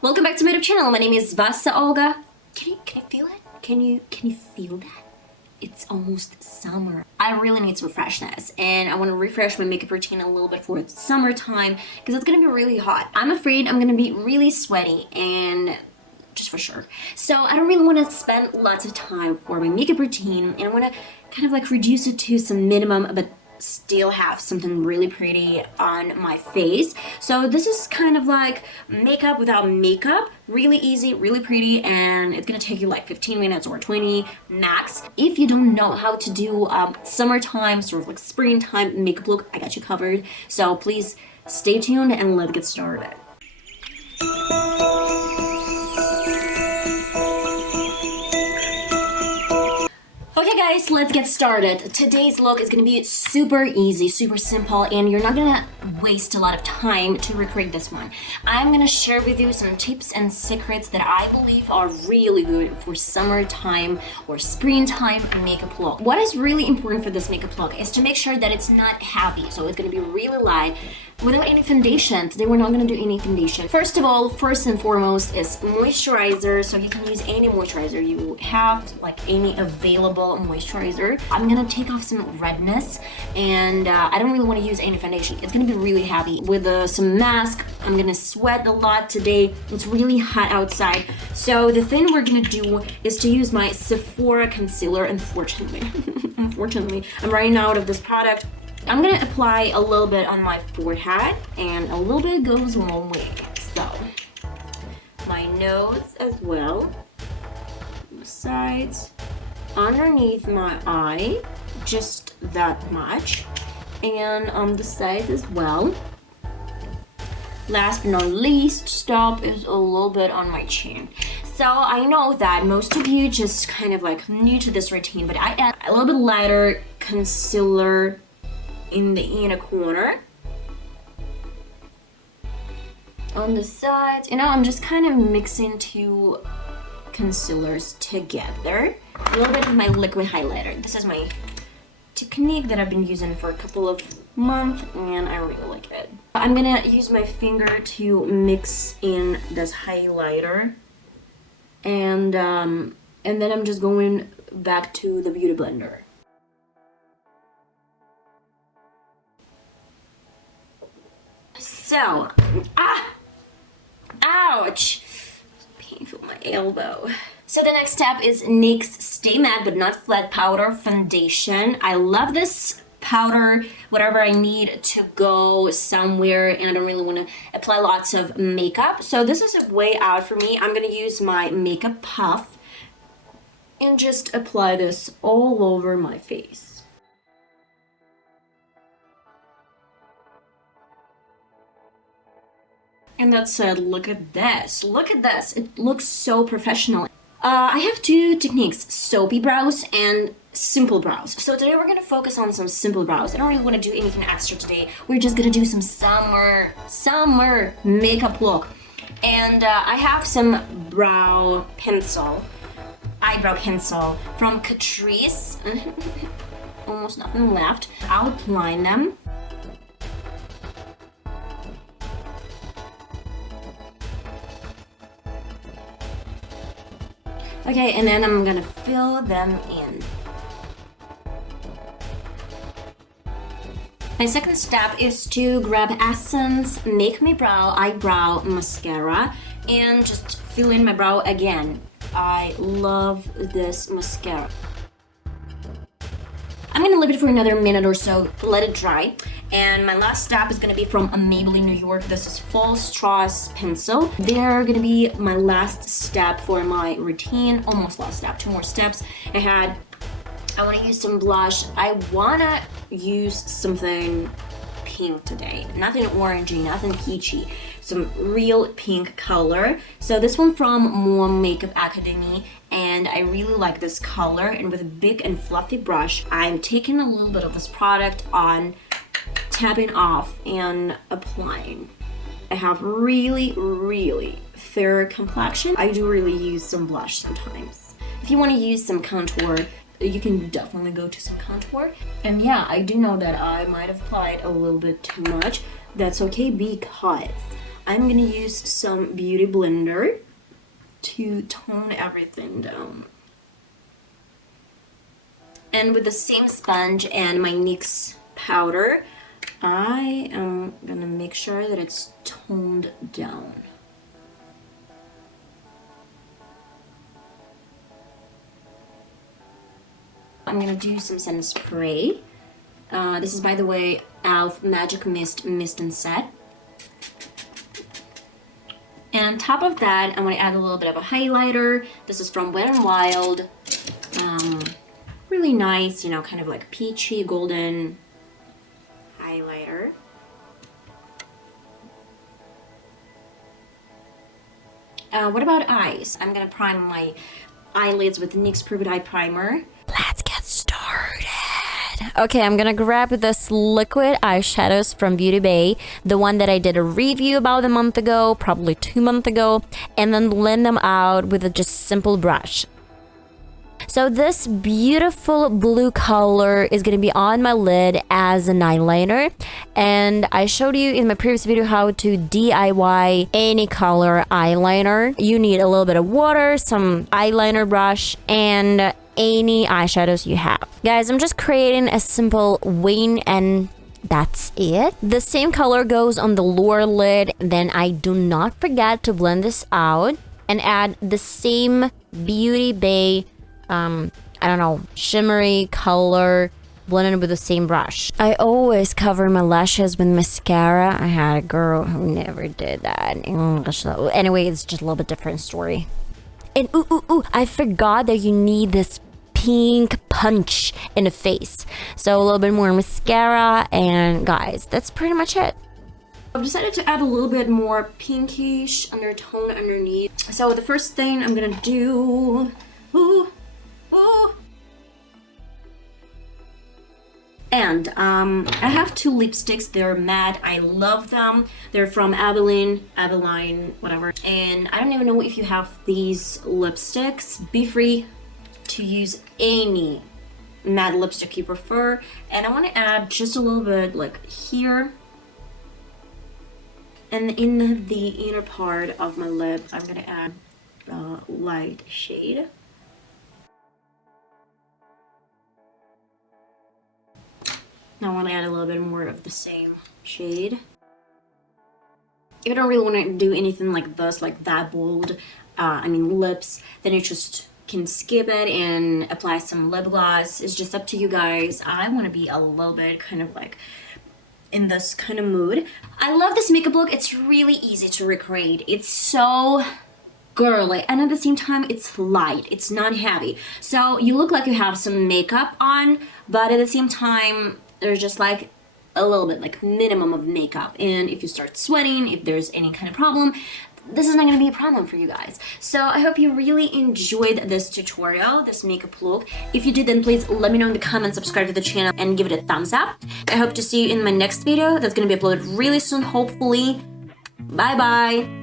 Welcome back to my YouTube channel. My name is VassaOlga. Can you feel it? Can you feel that? It's almost summer. I really need some freshness and I want to refresh my makeup routine a little bit for the summertime because it's gonna be really hot. I'm afraid I'm gonna be really sweaty and just for sure. So I don't really want to spend lots of time for my makeup routine and I want to kind of like reduce it to some minimum but still have something really pretty on my face. So this is kind of like makeup without makeup, really easy, really pretty, and it's gonna take you like 15 minutes or 20 max. If you don't know how to do summertime, sort of like springtime makeup look, I got you covered. So please stay tuned and let's get started. Okay guys, let's get started. Today's look is gonna be super easy, super simple, and you're not gonna waste a lot of time to recreate this one. I'm gonna share with you some tips and secrets that I believe are really good for summertime or springtime makeup look. What is really important for this makeup look is to make sure that it's not heavy, so it's gonna be really light without any foundation. Today we're not gonna do any foundation. First of all, first and foremost is moisturizer, so you can use any moisturizer you have, like any available moisturizer. I'm gonna take off some redness and I don't really want to use any foundation. It's gonna be really heavy. With some mask, I'm gonna sweat a lot today. It's really hot outside. So the thing we're gonna do is to use my Sephora concealer, unfortunately. Unfortunately, I'm running out of this product. I'm gonna apply a little bit on my forehead and a little bit goes a long way. So my nose as well, the sides, underneath my eye, just that much, and on the sides as well. Last but not least, stop is a little bit on my chin. So I know that most of you just kind of like new to this routine, but I add a little bit lighter concealer in the inner corner, on the sides. You know, I'm just kind of mixing two concealers together. A little bit of my liquid highlighter. This is my technique that I've been using for a couple of months and I really like it. I'm gonna use my finger to mix in this highlighter and then I'm just going back to the beauty blender. So, ouch, painful my elbow. So the next step is NYX Stay Matte But Not Flat Powder Foundation. I love this powder whatever I need to go somewhere and I don't really want to apply lots of makeup. So this is a way out for me. I'm gonna use my makeup puff and just apply this all over my face. And that's it. Look at this. Look at this. It looks so professional. I have two techniques, soapy brows and simple brows. So today we're gonna focus on some simple brows. I don't really want to do anything extra today. We're just gonna do some summer makeup look. And I have some eyebrow pencil from Catrice. Almost nothing left. Outline them. Okay, and then I'm gonna fill them in. My second step is to grab Essence Make Me Brow Eyebrow Mascara and just fill in my brow again. I love this mascara. I'm gonna leave it for another minute or so to let it dry. And my last step is gonna be from Maybelline New York. This is False Straws Pencil. They're gonna be my last step for my routine. Almost last step, 2 more steps. I wanna use some blush. I wanna use something pink today. Nothing orangey, nothing peachy. Some real pink color. So this one from More Makeup Academy, and I really like this color. And with a big and fluffy brush, I'm taking a little bit of this product on, tapping off and applying. I have really fair complexion. I do really use some blush sometimes. If you want to use some contour, you can definitely go to some contour. And yeah, I do know that I might have applied a little bit too much. That's okay because I'm gonna use some beauty blender to tone everything down. And with the same sponge and my NYX powder, I am gonna make sure that it's toned down. I'm gonna do some setting spray. This is, by the way, e.l.f. Magic Mist and Set. And on top of that, I'm gonna add a little bit of a highlighter. This is from Wet n Wild. Really nice, you know, kind of like peachy golden highlighter. What about eyes? I'm gonna prime my eyelids with NYX Prove It Eye Primer. Let's get started. Okay, I'm gonna grab this liquid eyeshadows from Beauty Bay, the one that I did a review about a month ago, probably 2 months ago, and then blend them out with a just simple brush. So this beautiful blue color is going to be on my lid as an eyeliner, and I showed you in my previous video how to DIY any color eyeliner. You need a little bit of water, some eyeliner brush, and any eyeshadows you have. Guys, I'm just creating a simple wing and that's it. The same color goes on the lower lid. Then I do not forget to blend this out and add the same Beauty Bay I don't know, shimmery color blended with the same brush. I always cover my lashes with mascara. I had a girl who never did that. So anyway, it's just a little bit different story. And I forgot that you need this pink punch in the face. So a little bit more mascara, and guys, that's pretty much it. I've decided to add a little bit more pinkish undertone underneath. So the first thing I'm gonna do, and I have 2 lipsticks. They're matte. I love them. They're from Abilene, whatever. And I don't even know if you have these lipsticks. Be free to use any matte lipstick you prefer. And I want to add just a little bit like here. And in the inner part of my lip, I'm gonna add a light shade. Now I want to add a little bit more of the same shade. If you don't really want to do anything like this, like that bold, lips, then you just can skip it and apply some lip gloss. It's just up to you guys. I want to be a little bit kind of like in this kind of mood. I love this makeup look. It's really easy to recreate. It's so girly, and at the same time it's light, it's not heavy, so you look like you have some makeup on, but at the same time there's just like a little bit like minimum of makeup. And if you start sweating, if there's any kind of problem, this is not going to be a problem for you guys. So I hope you really enjoyed this tutorial, this makeup look. If you did, then please let me know in the comments, subscribe to the channel, and give it a thumbs up. I hope to see you in my next video that's going to be uploaded really soon, hopefully. Bye bye.